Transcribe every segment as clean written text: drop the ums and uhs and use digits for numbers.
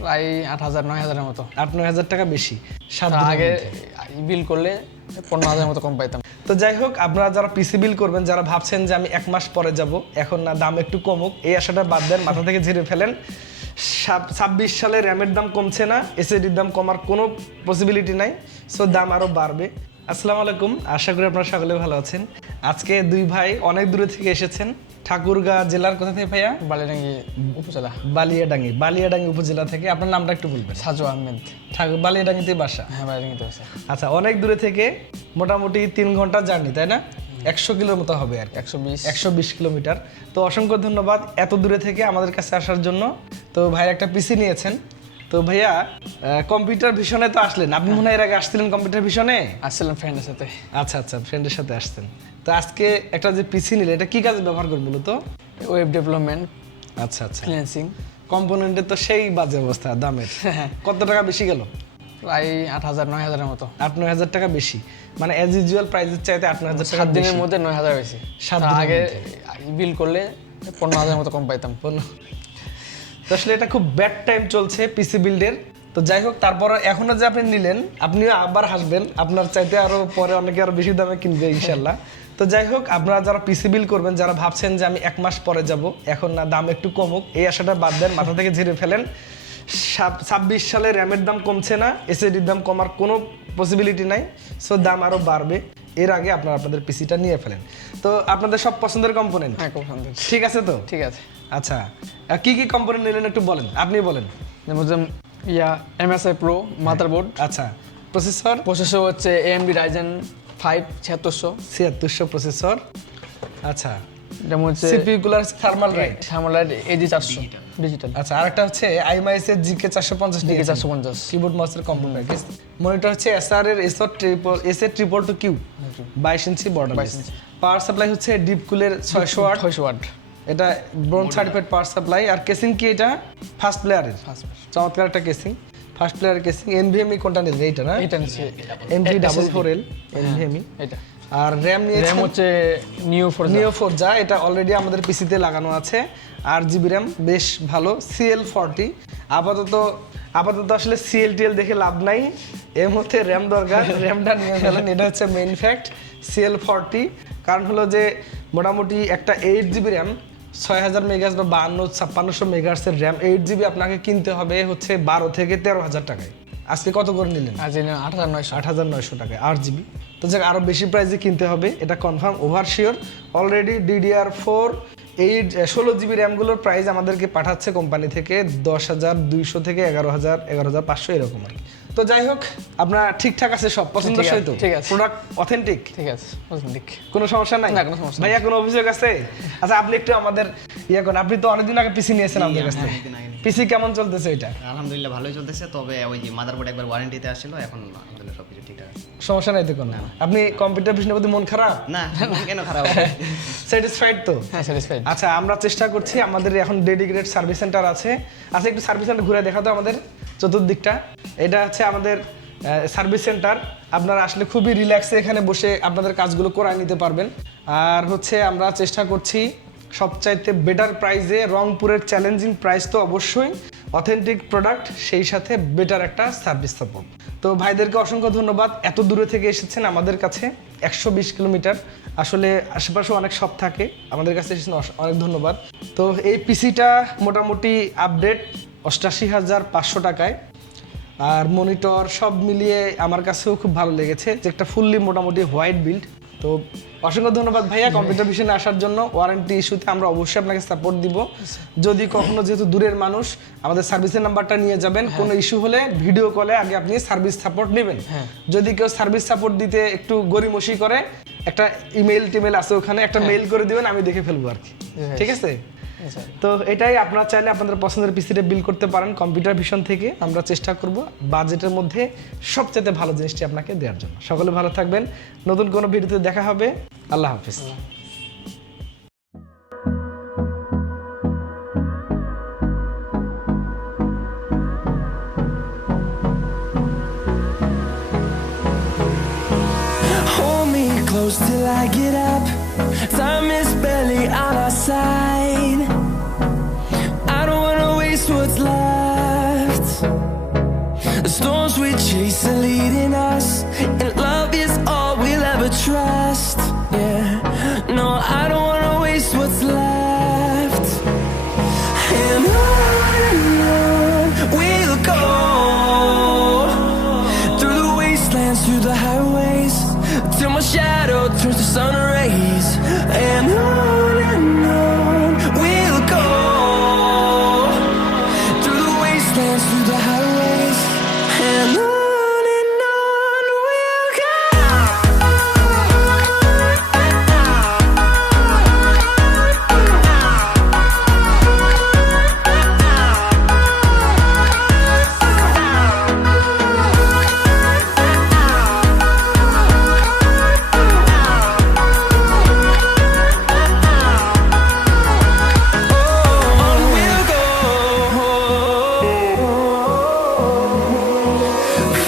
প্রায় 8,000-9,000-এর মতো। 8-9,000 টাকা বেশি। আগে বিল করলে 15,000-এর মতো কম পাইতাম। তো যাই হোক, আপনারা যারা পিসি বিল করবেন, যারা ভাবছেন যে আমি 1 মাস পরে যাব, এখন না দাম একটু কমুক, এই আশাটা বাদ দেন, মাথা থেকে ঝেড়ে ফেলেন। 26 সালে র্যামের দাম কমছে না, এসএসডির দাম কমার কোনো পসিবিলিটি নাই, সো দাম আরও বাড়বে। আসসালামু আলাইকুম, আশা করি আপনারা সকলে ভালো আছেন। আজকে দুই ভাই অনেক দূরে থেকে এসেছেন, ঠাকুরগাঁ জেলার কোথা থেকে ভাইয়া? বালিয়াডাঙ্গি উপজেলা। বালিয়াডাঙ্গি উপজেলা থেকে। আপনার নামটা একটু বলবেন? সাজু আহমেদ। বালিয়াডাঙ্গিতে বাসা? হ্যাঁ, বালিয়াডাঙ্গিতে বাসা। আচ্ছা, অনেক দূরে থেকে, মোটামুটি 3 ঘন্টা জার্নি, তাই না? 100 কিলোর মতো হবে আর 120 কিলোমিটার। তো অসংখ্য ধন্যবাদ এত দূরে থেকে আমাদের কাছে আসার জন্য। তো ভাই একটা পিসি নিয়েছেন। তো ভাইয়া, কম্পিউটার ভিশনে তো আসলেন, আপনি মনে হয় এর আগে আসছিলেন কম্পিউটার ভিশনে? আসছিলাম ফ্রেন্ডের সাথে। আচ্ছা, ফ্রেন্ডের সাথে আসছেন। তো আজকে একটা যে পিসি নিলে, এটা কি কাজে ব্যবহার করবেন বলতো? Web development. আচ্ছা, ফ্রিল্যান্সিং। কম্পোনেন্টের তো সেই বাজে অবস্থা দামের। কত টাকা বেশি গেল? প্রায় 8,000-9,000-এর মতো। 8-9,000 টাকা বেশি, মানে অ্যাজ ইউজুয়াল প্রাইসের চাইতে 8-9,000 টাকা 7 দিনের মধ্যে 9,000 বেশি। আগে বিল করলে 15,000-এর মতো কম পাইতাম। তো আসলে এটা খুব ব্যাড টাইম চলছে পিসি বিল্ডের। তো যাই হোক, তারপর এখনো যে আপনি নিলেন, আপনিও আবার হাসবেন, আপনার চাইতে আরো পরে অনেকে আরো বেশি দামে কিনবে ইনশাল্লাহ। তো যাই হোক, আপনারা যারা পিসি বিল করবেন, যারা ভাবছেন যে আমি 1 মাস পরে যাব, এখন না দাম একটু কমুক, এই আশাটা বাদ দেন, মাথা থেকে ঝেড়ে ফেলেন। 26 সালে র্যামের দাম কমছে না, এসএসডির দাম কমার কোনো পসিবিলিটি নাই, সো দাম আরো বাড়বে। এর আগে আপনারা আপনাদের পিসিটা নিয়ে ফেলেন। তো আপনাদের সব পছন্দের কম্পোনেন্ট? হ্যাঁ, খুব সুন্দর। ঠিক আছে তো? ঠিক আছে। আচ্ছা, কি কি কম্পোনেন্ট নিলেন একটু বলেন, আপনি বলেন। যেমন MSI Pro মাদারবোর্ড। আচ্ছা, প্রসেসর হচ্ছে AMD Ryzen 5 7600 প্রসেসর। আচ্ছা, যেমন হচ্ছে সিপিইউ গুলো থার্মাল রাইট AG 400 ডিজিটাল। আচ্ছা, আরেকটা হচ্ছে iMIS এর GK 450 কিবোর্ড মাউসের কম্পোনেন্ট প্যাকেজ। মনিটর হচ্ছে SR এর SA222Q 22 ইঞ্চি বর্ডারলেস। পাওয়ার সাপ্লাই হচ্ছে ডিপ কুলের 600 ওয়াট। এটা ব্রোঞ্জ সার্টিফাইড পাওয়ার সাপ্লাই। আর কেসিং কি এটা? ফার্স্ট প্লেয়ারের চমৎকার একটা কেসিং, ফার্স্ট প্লেয়ারের কেসিং। NVMe কোনটা নিলেন? এইটা না? এটা নিচ্ছে NV4L NVMe। এটা। আর র্যাম নিয়েছেন হচ্ছে নিও ফোরজা, এটা অলরেডি আমাদের পিসিতে লাগানো আছে। 8GB র্যাম, বেশ ভালো। CL40 আপাতত আসলে CLTL দেখে লাভ নাই, এর মধ্যে র্যাম দরকার, র্যামটা নিয়ে ফেলেন, এটা হচ্ছে মেইন ফ্যাক্ট। CL40 কারণ হলো যে মোটামুটি একটা 8GB র্যাম, 6000 মেগাহার্টজ বা 5200-5600 মেগাহার্টজের র্যাম 8GB আপনাকে কিনতে হবে হচ্ছে 12 থেকে 13,000 টাকায়। আজকে কত করে নিলেন? আজ 8,900 টাকায় 8GB। তো যাক, আরও বেশি প্রাইসে কিনতে হবে, এটা confirm, over sure. Already DDR4 16GB র্যামগুলোর প্রাইস আমাদেরকে পাঠাচ্ছে কোম্পানি থেকে 10,200 থেকে 11,500 এরকম আর কি। তো যাই হোক, আপনার ঠিকঠাক আছে, সব পছন্দসই তো? ঠিক আছে। Product authentic? ঠিক আছে, অথেন্টিক, কোনো সমস্যা নাই? না, কোনো সমস্যা ভাইয়া কোনো অভিযোগ আছে? আচ্ছা, আপনি একটু আমাদের করেন, আপনি তো অনেকদিন আগে পিসি নিয়েছেন আমাদের কাছ থেকে, পিসি কেমন চলতেছে এটা? আলহামদুলিল্লাহ ভালোই চলতেছে, তবে ওই যে মাদারবোর্ড একবার ওয়ারেন্টিতে আসছিল, এখন আলহামদুলিল্লাহ সবকিছু ঠিকঠাক আছে, সমস্যা নাই তো কোনো? আপনি কম্পিউটার ভিশনের প্রতি মন খারাপ? না, কেন খারাপ হবে? স্যাটিসফাইড তো? হ্যাঁ, স্যাটিসফাইড। আচ্ছা, আমরা চেষ্টা করছি, আমাদের এখন ডেডিকেটেড সার্ভিস সেন্টার আছে। আচ্ছা, একটু সার্ভিস সেন্টার ঘুরে দেখাতো আমাদের চতুর্দিকটা। এটা হচ্ছে আমাদের সার্ভিস সেন্টার। আপনারা আসলে খুবই রিল্যাক্সে এখানে বসে আপনাদের কাজগুলো করায় নিতে পারবেন। আর হচ্ছে আমরা চেষ্টা করছি সবচাইতে বেটার প্রাইসে, রংপুরের চ্যালেঞ্জিং প্রাইস তো অবশ্যই, অথেন্টিক প্রোডাক্ট, সেই সাথে বেটার একটা সার্ভিস সাপোর্ট। তো ভাইদেরকে অসংখ্য ধন্যবাদ, এত দূরে থেকে এসেছেন আমাদের কাছে, 120 কিলোমিটার। আসলে আশেপাশে অনেক শপ থাকে, আমাদের কাছে এসেছেন, অনেক ধন্যবাদ। তো এই পিসিটা মোটামুটি আপডেট 88,500 টাকায়। আর মনিটর সব মিলিয়ে আমার কাছেও খুব ভালো লেগেছে, যে একটা ফুললি মোটামুটি হোয়াইট বিল্ড। তো অসংখ্য ধন্যবাদ ভাইয়া কম্পিউটার ভিশনে আসার জন্য। ওয়ারেন্টি ইস্যুতে আমরা অবশ্যই আপনাকে সাপোর্ট দিব। যদি কখনো, যেহেতু দূরের মানুষ, আমাদের সার্ভিসের নাম্বারটা নিয়ে যাবেন, কোনো ইস্যু হলে ভিডিও কলে আগে আপনি সার্ভিস সাপোর্ট নেবেন। যদি কেউ সার্ভিস সাপোর্ট দিতে একটু গরিমসি করে, একটা টিমেল আছে ওখানে, একটা মেইল করে দিবেন, আমি দেখে ফেলবো আর কি, ঠিক আছে? তো এটাই, আপনারা চাইলে আপনাদের পছন্দের পিসিটা বিল করতে পারেন কম্পিউটার ভিশন থেকে। আমরা চেষ্টা করব বাজেটের মধ্যে সবচেয়ে ভালো জিনিসটি আপনাকে দেওয়ার জন্য। সকলে ভালো থাকবেন, নতুন কোনো ভিডিওতে দেখা হবে। আল্লাহ হাফিজ। Close till I get up, time is barely on our side. I don't wanna waste what's left. storms we chase are leading us, and love is all we'll ever trust. Yeah, no, I don't wanna waste what's left. And on we'll go, through the wastelands, through the highways, till my shadow turns to sun rays. And on we'll go, through the wastelands, through the highways, and on we'll go.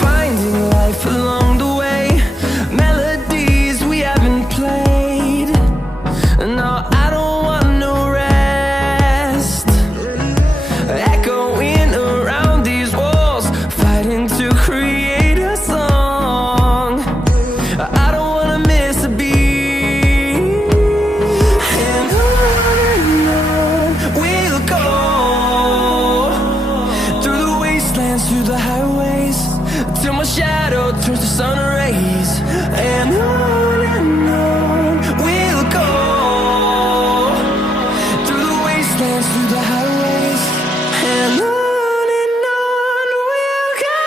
Finding life along the way, melodies we haven't played. No, I don't want no rest. Echoing around these walls, fighting to create a song. I don't wanna miss a beat. And on we'll go, through the wastelands, through the highways, till my shadow turns to sun rays. And on we'll go, through the wastelands, through the highways, and on we'll go.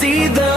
see the